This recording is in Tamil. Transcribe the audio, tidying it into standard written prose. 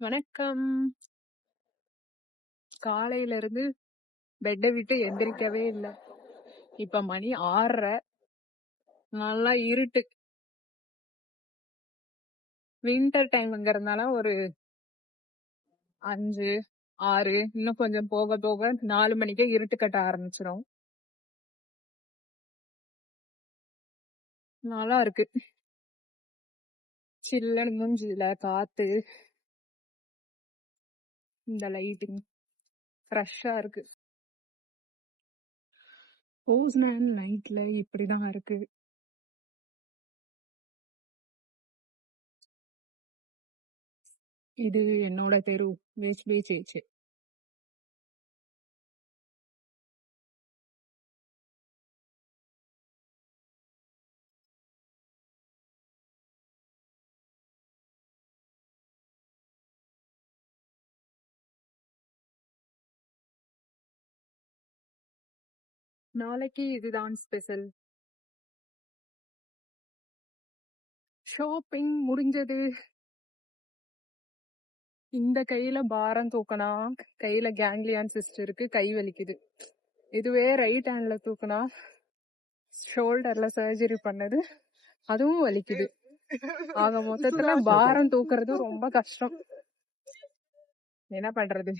வணக்கம். காலையில இருந்து பெட்ட விட்டு எந்திரிக்கவே இல்ல. இப்ப மணி 6:30. நல்லா இருட்டு. வின்டர் டைம்ங்கிறதுனால ஒரு 5, 6 இன்னும் கொஞ்சம் போக போக 4 மணிக்கே இருட்டு கட்ட ஆரம்பிச்சிரும். நல்லா இருக்கு. சில்லுன்னு மூஞ்சில காத்து, இந்த லைட்டிங் ஃப்ரெஷ்ஷா இருக்கு. போஸ்ட்மேன் நைட்ல இப்படிதான் இருக்கு. இது என்னோட தெரு. பேச்சு பேச்சு. நாளைக்கு இதுதான் ஸ்பெஷல். ஷாப்பிங் முடிஞ்சது. இந்த கையில பாரம் தூக்கினா கையில கேங்லியான் சிஸ்ட் இருக்கு, கை வலிக்குது. இதுவே ரைட் ஹேண்ட்ல தூக்கினா ஷோல்டர்ல சர்ஜரி பண்ணது, அதுவும் வலிக்குது. ஆக மொத்தத்துல பாரம் தூக்குறது ரொம்ப கஷ்டம். என்ன பண்றது?